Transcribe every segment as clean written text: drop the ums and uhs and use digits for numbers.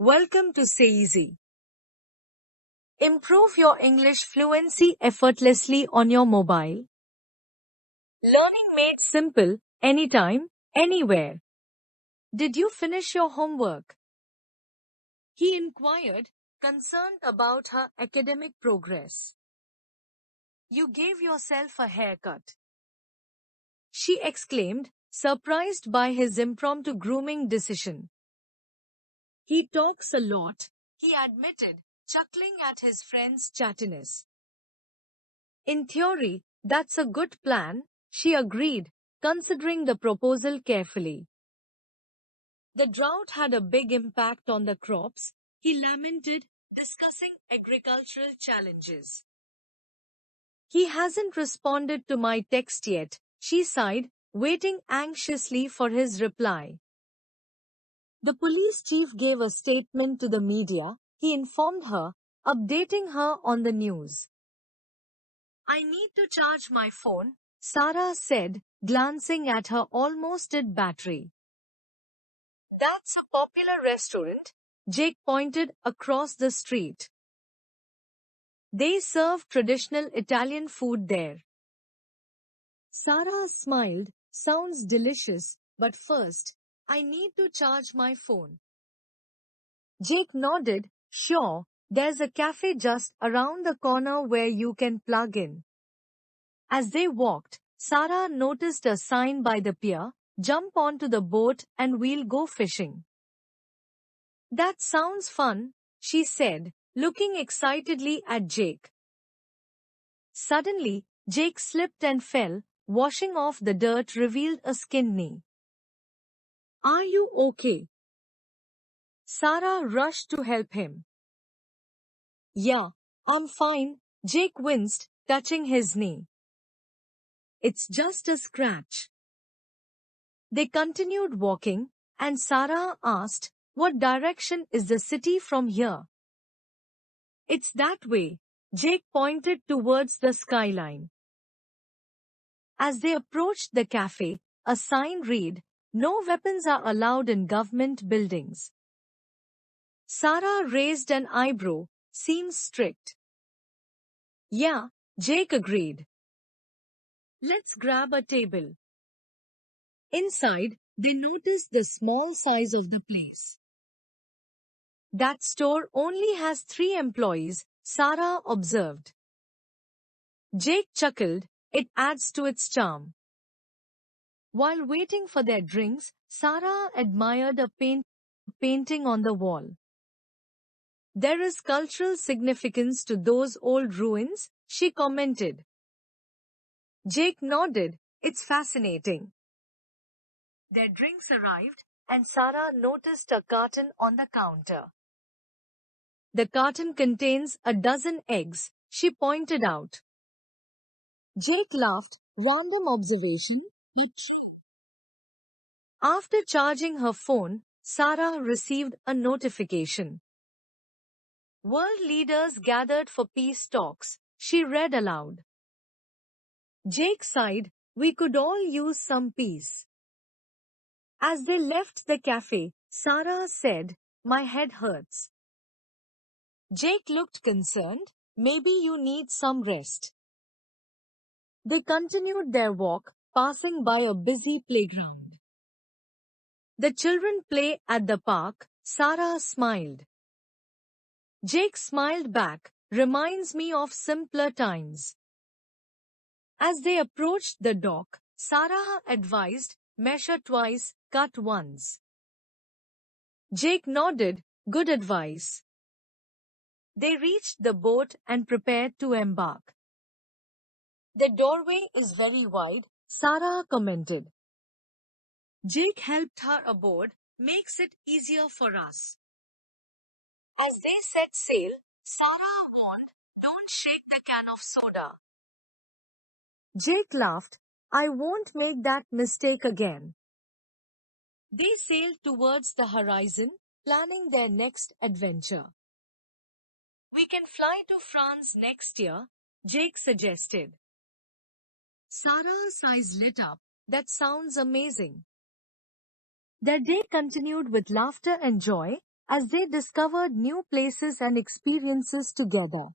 Welcome to Say Easy. Improve your English fluency effortlessly on your mobile. Learning made simple, anytime, anywhere. Did you finish your homework? He inquired, concerned about her academic progress. You gave yourself a haircut. She exclaimed, surprised by his impromptu grooming decision. He talks a lot, he admitted, chuckling at his friend's chattiness. In theory, that's a good plan, she agreed, considering the proposal carefully. The drought had a big impact on the crops, he lamented, discussing agricultural challenges. He hasn't responded to my text yet, she sighed, waiting anxiously for his reply. The police chief gave a statement to the media, he informed her, updating her on the news. I need to charge my phone, Sarah said, glancing at her almost dead battery. That's a popular restaurant, Jake pointed across the street. They serve traditional Italian food there. Sarah smiled, sounds delicious, but first, I need to charge my phone. Jake nodded, sure, there's a cafe just around the corner where you can plug in. As they walked, Sarah noticed a sign by the pier, jump onto the boat and we'll go fishing. That sounds fun, she said, looking excitedly at Jake. Suddenly, Jake slipped and fell, washing off the dirt revealed a skinned knee. Are you okay? Sarah rushed to help him. Yeah, I'm fine, Jake winced, touching his knee. It's just a scratch. They continued walking, and Sarah asked, what direction is the city from here? It's that way, Jake pointed towards the skyline. As they approached the cafe, a sign read, no weapons are allowed in government buildings. Sarah raised an eyebrow, seems strict. Yeah, Jake agreed. Let's grab a table. Inside, they noticed the small size of the place. That store only has 3 employees, Sarah observed. Jake chuckled, it adds to its charm. While waiting for their drinks, Sarah admired a painting on the wall. There is cultural significance to those old ruins, she commented. Jake nodded, it's fascinating. Their drinks arrived, and Sarah noticed a carton on the counter. The carton contains a dozen eggs, she pointed out. Jake laughed, random observation, but after charging her phone, Sarah received a notification. World leaders gathered for peace talks, she read aloud. Jake sighed, we could all use some peace. As they left the cafe, Sarah said, my head hurts. Jake looked concerned, maybe you need some rest. They continued their walk, passing by a busy playground. The children play at the park, Sarah smiled. Jake smiled back, reminds me of simpler times. As they approached the dock, Sarah advised, measure twice, cut once. Jake nodded, good advice. They reached the boat and prepared to embark. The doorway is very wide, Sarah commented. Jake helped her aboard, makes it easier for us. As they set sail, Sarah warned, don't shake the can of soda. Jake laughed, I won't make that mistake again. They sailed towards the horizon, planning their next adventure. We can fly to France next year, Jake suggested. Sarah's eyes lit up, that sounds amazing. Their day continued with laughter and joy, as they discovered new places and experiences together.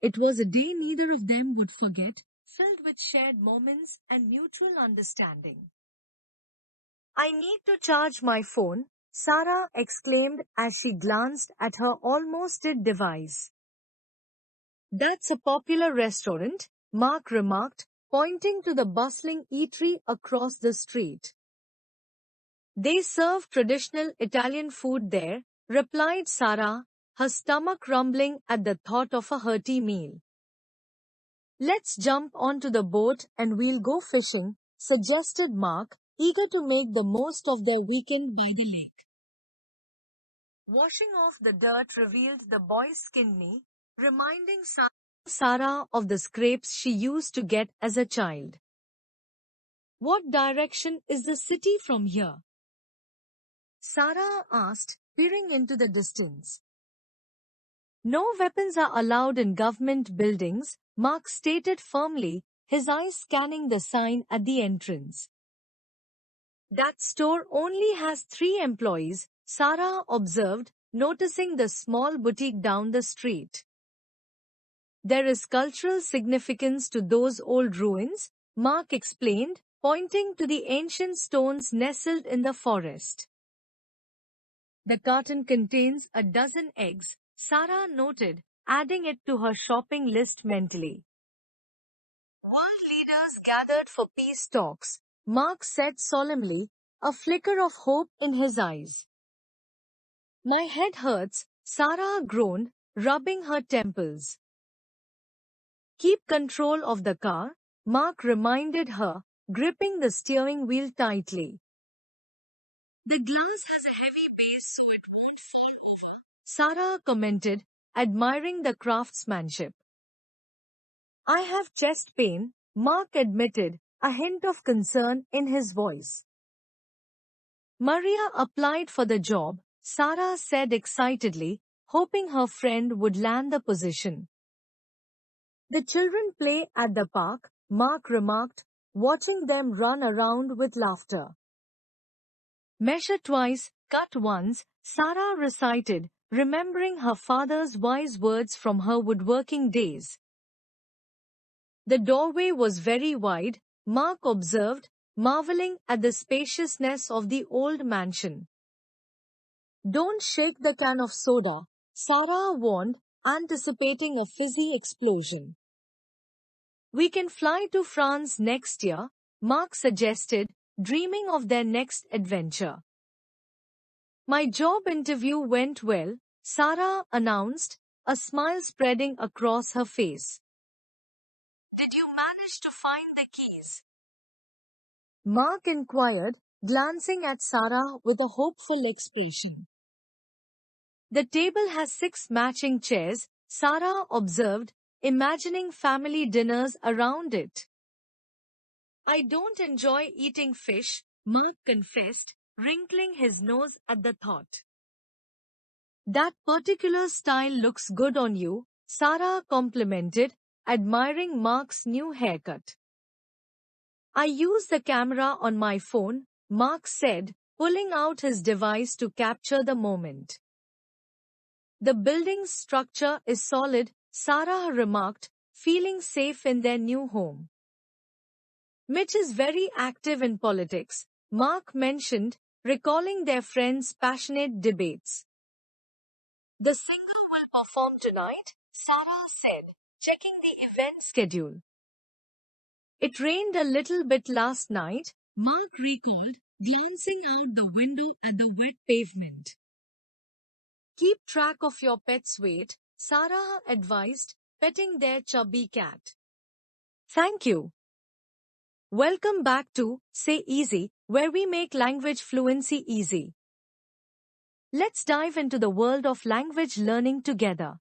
It was a day neither of them would forget, filled with shared moments and mutual understanding. I need to charge my phone, Sarah exclaimed as she glanced at her almost dead device. That's a popular restaurant, Mark remarked, pointing to the bustling eatery across the street. They serve traditional Italian food there, replied Sarah, her stomach rumbling at the thought of a hearty meal. Let's jump onto the boat and we'll go fishing, suggested Mark, eager to make the most of their weekend by the lake. Washing off the dirt revealed the boy's skinned knee, reminding Sarah of the scrapes she used to get as a child. What direction is the city from here? Sarah asked, peering into the distance. No weapons are allowed in government buildings, Mark stated firmly, his eyes scanning the sign at the entrance. That store only has 3 employees, Sarah observed, noticing the small boutique down the street. There is cultural significance to those old ruins, Mark explained, pointing to the ancient stones nestled in the forest. The carton contains a dozen eggs, Sarah noted, adding it to her shopping list mentally. World leaders gathered for peace talks, Mark said solemnly, a flicker of hope in his eyes. My head hurts, Sarah groaned, rubbing her temples. Keep control of the car, Mark reminded her, gripping the steering wheel tightly. The glass has a heavy base so it won't fall over, Sarah commented, admiring the craftsmanship. I have chest pain, Mark admitted, a hint of concern in his voice. Maria applied for the job, Sarah said excitedly, hoping her friend would land the position. The children play at the park, Mark remarked, watching them run around with laughter. Measure twice, cut once, Sarah recited, remembering her father's wise words from her woodworking days. The doorway was very wide, Mark observed, marveling at the spaciousness of the old mansion. Don't shake the can of soda, Sarah warned, anticipating a fizzy explosion. We can fly to France next year, Mark suggested, dreaming of their next adventure. My job interview went well, Sarah announced, a smile spreading across her face. Did you manage to find the keys? Mark inquired, glancing at Sarah with a hopeful expression. The table has 6 matching chairs, Sarah observed, imagining family dinners around it. I don't enjoy eating fish, Mark confessed, wrinkling his nose at the thought. That particular style looks good on you, Sarah complimented, admiring Mark's new haircut. I use the camera on my phone, Mark said, pulling out his device to capture the moment. The building's structure is solid, Sarah remarked, feeling safe in their new home. Mitch is very active in politics, Mark mentioned, recalling their friends' passionate debates. The singer will perform tonight, Sarah said, checking the event schedule. It rained a little bit last night, Mark recalled, glancing out the window at the wet pavement. Keep track of your pet's weight, Sarah advised, petting their chubby cat. Thank you. Welcome back to Say Easy, where we make language fluency easy. Let's dive into the world of language learning together.